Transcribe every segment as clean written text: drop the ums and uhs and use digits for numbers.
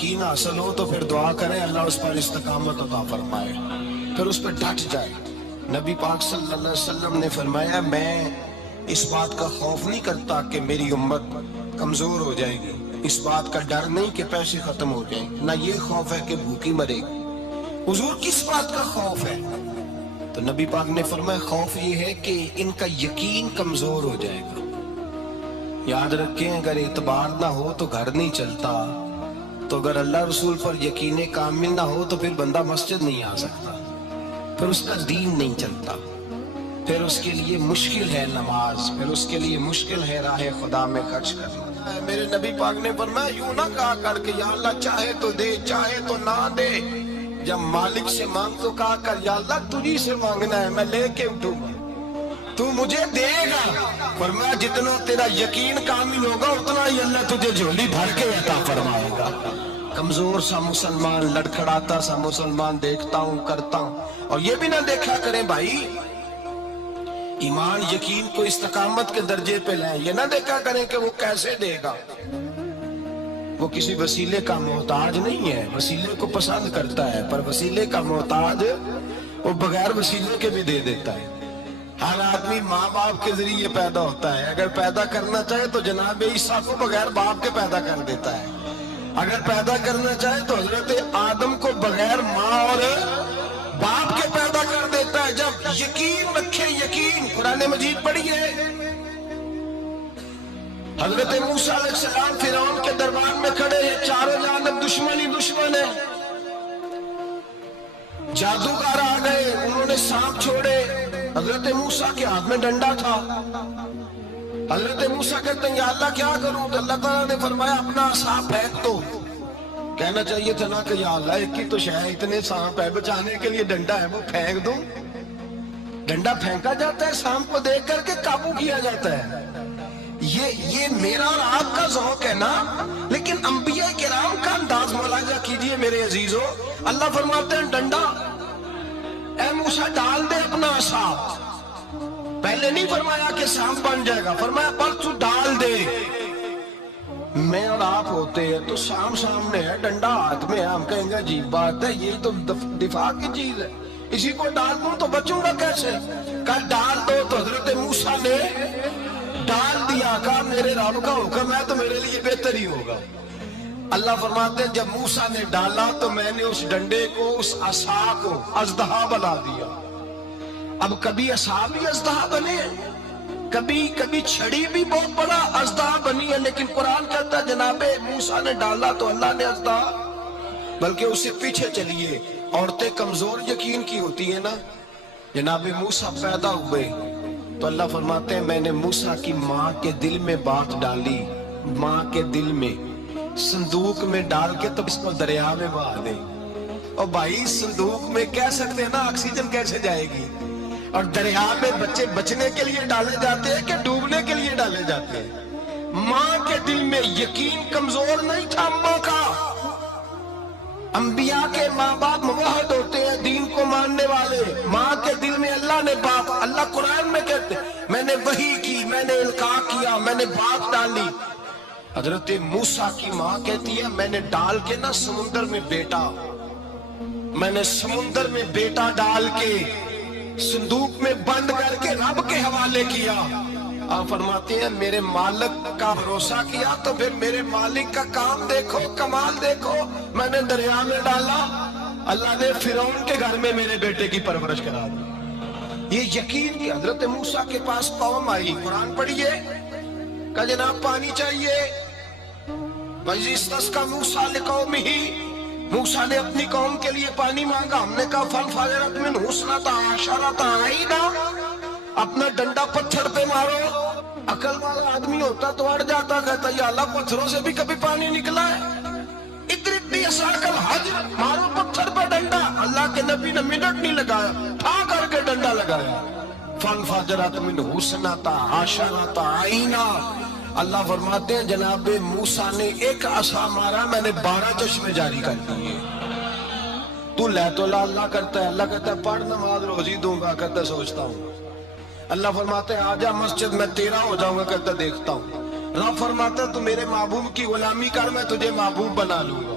یقین حاصل ہو تو پھر دعا کریں اللہ اس پر استقامت عطا فرمائے، پھر اس پہ ڈٹ جائے۔ نبی پاک صلی اللہ علیہ وسلم نے فرمایا میں اس بات کا خوف نہیں کرتا کہ میری امت کمزور ہو جائے گی، اس بات کا ڈر نہیں کہ پیسے ختم ہو جائیں، نہ یہ خوف ہے کہ بھوکی مرے گی۔ حضور کس بات کا خوف ہے؟ تو نبی پاک نے فرمایا خوف یہ ہے کہ ان کا یقین کمزور ہو جائے گا۔ یاد رکھیں اگر اعتبار نہ ہو تو گھر نہیں چلتا، تو اگر اللہ رسول پر یقین کامل نہ ہو تو پھر بندہ مسجد نہیں آ سکتا، پھر اس کا دین نہیں چلتا، پھر اس کے لیے مشکل ہے نماز، پھر اس کے لیے مشکل ہے راہ خدا میں خرچ کرنا۔ میرے نبی پاک نے فرمایا یوں نہ کہا کر کے یا اللہ چاہے تو دے چاہے تو نہ دے، جب مالک سے مانگ تو کہا کر یا اللہ تجھی سے مانگنا ہے، میں لے کے اٹھوں گا، تو مجھے دے گا۔ فرمایا جتنا تیرا یقین کامل ہوگا اتنا ہی اللہ تجھے جھولی بھر کے عطا فرمائے گا۔ کمزور سا مسلمان، لڑکھڑاتا سا مسلمان دیکھتا ہوں کرتا ہوں، اور یہ بھی نہ دیکھا کریں بھائی ایمان یقین کو استقامت کے درجے پہ لائیں، یہ نہ دیکھا کریں کہ وہ کیسے دے گا، وہ کسی وسیلے کا محتاج نہیں ہے، وسیلے کو پسند کرتا ہے، پر وسیلے کا محتاج وہ بغیر وسیلے کے بھی دے دیتا ہے۔ ہر آدمی ماں باپ کے ذریعے پیدا ہوتا ہے، اگر پیدا کرنا چاہے تو جناب عیسیٰ کو بغیر باپ کے پیدا کر دیتا ہے، اگر پیدا کرنا چاہے تو حضرت آدم کو بغیر ماں اور باپ کے پیدا کر دیتا ہے۔ جب یقین رکھے، یقین قرآن مجید پڑھیے، حضرت موسیٰ علیہ السلام فرعون کے دربار میں کھڑے ہیں، چاروں جانب دشمن ہی دشمن ہے، جادوگر آ گئے، انہوں نے سانپ چھوڑے، حضرت موسیٰ کے ہاتھ میں ڈنڈا تھا، حضرت موسیٰ کہتے ہیں یا اللہ کیا کروں؟ تو اللہ تعالیٰ نے فرمایا اپنا عصا پھینک دو۔ کہنا چاہیے تھا نا کہ یا اللہ ایک ہی تو شے اتنے سانپ ہے، بچانے کے لیے ڈنڈا ہے وہ پھینک دوں۔ ڈنڈا پھینکا جاتا ہے، سانپ کو دیکھ کر کے قابو کیا جاتا ہے۔ یہ میرا اور آپ کا ذوق ہے نا، لیکن انبیاء کرام کا انداز ملاحظہ کیجئے میرے عزیزو۔ اللہ فرماتے ہیں ڈنڈا اے موسیٰ ڈال دے اپنا عصا، پہلے نہیں فرمایا کہ سانپ بن جائے گا، فرمایا پر تو ڈال دے۔ میں اور آپ ہوتے ہیں تو سام سامنے ہے، ڈنڈا ہاتھ میں ہے، ہم کہیں گے عجیب بات ہے، یہ تو دفاع کی چیز ہے، اسی کو ڈال دوں تو بچوں گا کیسے؟ کل ڈال دو تو حضرت موسیٰ نے ڈال دیا، کہا میرے رب کا حکم ہے تو میرے لیے بہتر ہی ہوگا۔ اللہ فرماتے ہیں جب موسیٰ نے ڈالا تو میں نے اس ڈنڈے کو، اس عصا کو اژدہا بنا دیا۔ اب کبھی عصا بھی اژدہا بنے ہیں، کبھی چھڑی بھی بہت بڑا اژدہا بنی ہے، لیکن قرآن کہتا ہے جناب موسیٰ نے ڈالا تو اللہ نے اژدہا، بلکہ اس سے پیچھے چلیے، عورتیں کمزور یقین کی ہوتی ہیں نا، جناب موسیٰ پیدا ہوئے تو اللہ فرماتے ہیں میں نے موسیٰ کی ماں کے دل میں بات ڈالی، ماں کے دل میں صندوق میں ڈال کے تو اس کو دریا میں بہا دے۔ اور بھائی صندوق میں کہہ سکتے ہیں نا آکسیجن کیسے جائے گی، اور دریا میں بچے بچنے کے لیے ڈالے جاتے ہیں کہ ڈوبنے کے لیے ڈالے جاتے ہیں؟ ماں کے دل میں یقین کمزور نہیں تھا اماں کا۔ انبیاء کے ماں باپ موحد ہوتے ہیں، دین کو ماننے والے، ماں کے دل میں اللہ نے بات، اللہ قرآن میں کہتے ہیں میں نے وحی کی، میں نے القاء کیا، میں نے بات ڈالی۔ حضرت موسیٰ کی ماں کہتی ہے میں نے ڈال کے نا سمندر میں بیٹا، میں نے سمندر میں بیٹا ڈال کے صندوق میں بند کر کے رب کے حوالے کیا۔ آپ فرماتے ہیں میرے مالک کا بھروسہ کیا تو پھر میرے مالک کا کام دیکھو، کمال دیکھو، میں نے دریا میں ڈالا، اللہ نے فرعون کے گھر میں میرے بیٹے کی پرورش کرا دی۔ یہ یقین کہ حضرت موسیٰ کے پاس قوم آئی، قرآن پڑھیے، کہ جناب پانی چاہیے، وَإِذِ اسْتَسْقَىٰ مُوسَىٰ لِقَوْمِهِ، موسیٰ نے اپنی قوم کے لیے پانی مانگا، ہم نے کہا فَانْفَجَرَتْ مِنْهُ اثْنَتَا عَشَرَةَ عَيْنًا، اپنا ڈنڈا پتھر پہ مارو۔ عقل والا آدمی ہوتا تو اڑ جاتا، کہتا یا اللہ پتھروں سے بھی کبھی پانی نکلا ہے؟ اِضْرِب بِعَصَاكَ الْحَجَرَ، مارو پتھر پہ ڈنڈا۔ اللہ کے نبی نے منٹ نہیں لگایا، ٹھا کر کے ڈنڈا لگایا، فَانْفَجَرَتْ مِنْهُ اثْنَتَا عَشَرَةَ عَيْنًا۔ اللہ فرماتے ہیں جناب موسیٰ نے ایک عصا مارا، میں نے 12 چشمے جاری کر دیے۔ تو لے تو اللہ کرتا ہے، اللہ کہتا ہے پڑھ نماز روزی دوں گا، کہتا ہے سوچتا ہوں۔ اللہ فرماتے ہیں آجا مسجد میں تیرا ہو جاؤں گا، کہتا ہے دیکھتا ہوں۔ رب فرماتا ہے تو میرے محبوب کی غلامی کر، میں تجھے محبوب بنا لوں گا۔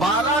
12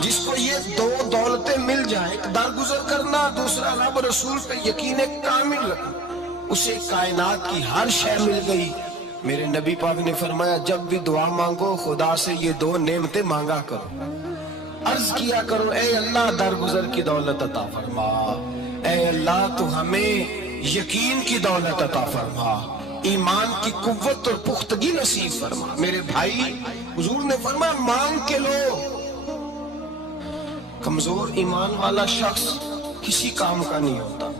جس کو یہ دو دولتیں مل جائیں، ایک درگزر کرنا، دوسرا رب رسول پہ یقین کامل رکھنا، اسے کائنات کی ہر شے مل گئی۔ میرے نبی پاک نے فرمایا جب بھی دعا مانگو خدا سے یہ دو نعمتیں مانگا کرو، عرض کیا کرو اے اللہ درگزر کی دولت عطا فرما، اے اللہ تو ہمیں یقین کی دولت عطا فرما، ایمان کی قوت اور پختگی نصیب فرما۔ میرے بھائی حضور نے فرمایا مانگ کے لو۔ کمزور ایمان والا شخص کسی کام کا نہیں ہوتا۔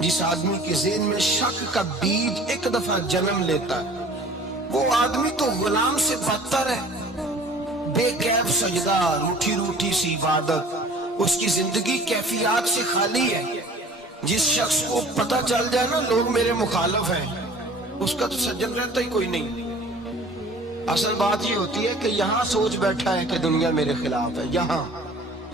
جس آدمی کے ذہن میں شک کا بیج ایک دفعہ جنم لیتا ہے وہ آدمی تو غلام سے بدتر ہے۔ بے کیف سجدہ، روٹھی روٹھی سی عبادت، اس کی زندگی کیفیات سے خالی ہے۔ جس شخص کو پتہ چل جائے نا لوگ میرے مخالف ہیں، اس کا تو سجن رہتا ہی کوئی نہیں۔ اصل بات یہ ہوتی ہے کہ یہاں سوچ بیٹھا ہے کہ دنیا میرے خلاف ہے، یہاں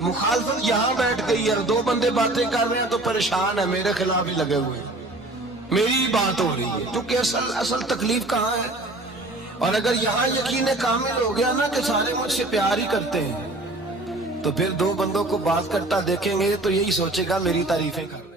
مخالفت یہاں بیٹھ گئی ہے، دو بندے باتیں کر رہے ہیں تو پریشان ہے، میرے خلاف ہی لگے ہوئے ہیں، میری بات ہو رہی ہے، کیونکہ اصل تکلیف کہاں ہے؟ اور اگر یہاں یقین کامل ہو گیا نا کہ سارے مجھ سے پیار ہی کرتے ہیں، تو پھر دو بندوں کو بات کرتا دیکھیں گے تو یہی سوچے گا میری تعریفیں کر۔